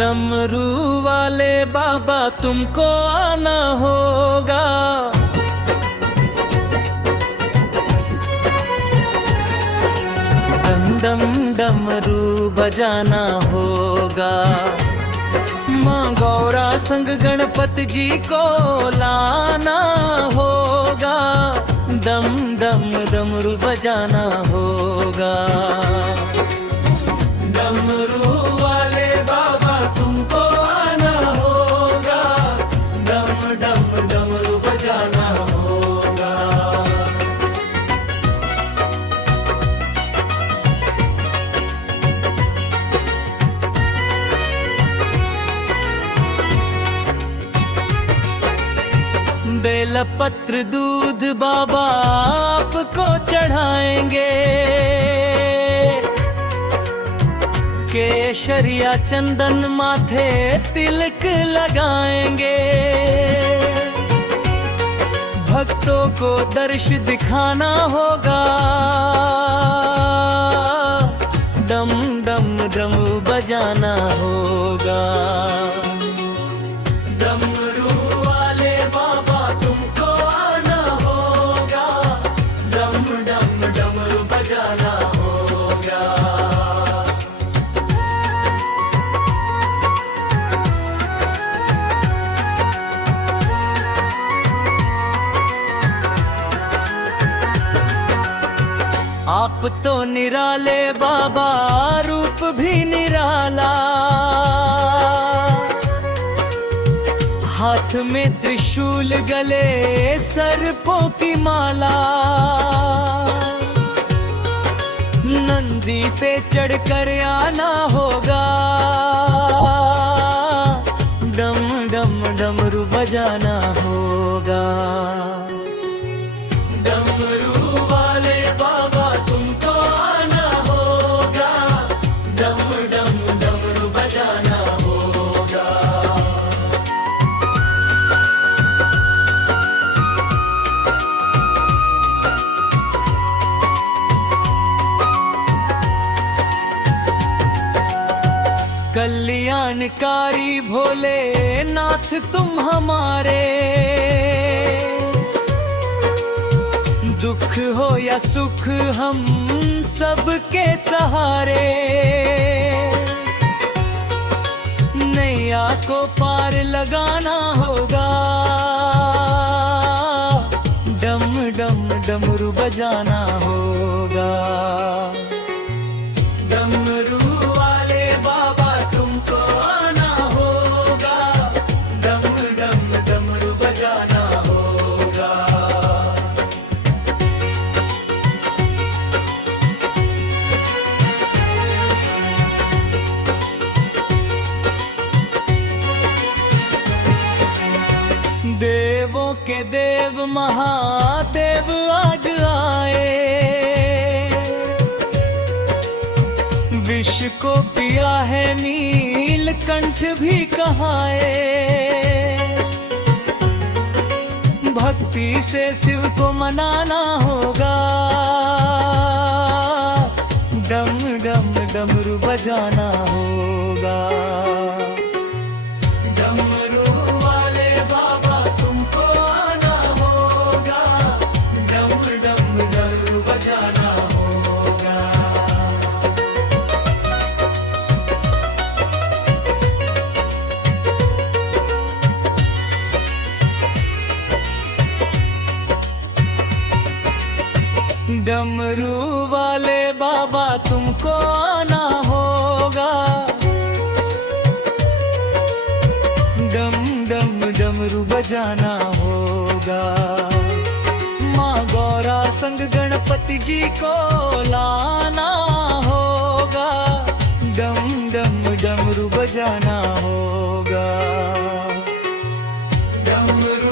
डमरू वाले बाबा तुमको आना होगा। डम डम डमरू बजाना होगा। माँ गौरा संग गणपति जी को लाना होगा। डम डम डमरू बजाना होगा। डमरू वाले बाबा तुमको आना होगा। डम डम डमरू बजाना होगा। बेलपत्र दूध बाबा आपको चढ़ाएंगे। केशरिया चंदन माथे तिलक लगाएंगे। भक्तों को दर्श दिखाना होगा। डम डम डम बजाना होगा। डमरू वाले बाबा तुमको आना होगा। डम डम डमरू बजाना होगा। आप तो निराले बाबा रूप भी निराला। हाथ में त्रिशूल गले सर्पों की माला। नंदी पे चढ़कर आना होगा। डम डम डमरू बजाना होगा। डमरू वाले बाबा तुमको आना होगा। डम डम डमरू बजाना होगा। कल्याणकारी भोले नाथ तुम हमारे। दुख हो या सुख हम सबके सहारे। नैया को पार लगाना होगा। डम डम डमरू बजाना होगा। डमरू वाले बाबा तुमको आना होगा। डम डम डमरू बजाना होगा। देवों के देव महादेव आज आए। विष को पिया है नीलकंठ भी कहाए। भक्ति से शिव को मनाना होगा। डम डम डमरू बजाना होगा। डमरू वाले बाबा तुमको आना होगा। डम डम डमरू बजाना होगा। डमरू वाले बाबा तुमको आना होगा। डम डम डमरू बजाना होगा। माँ गौरा संग गणपति जी को लाना होगा। डम डम डमरू बजाना होगा। डमरू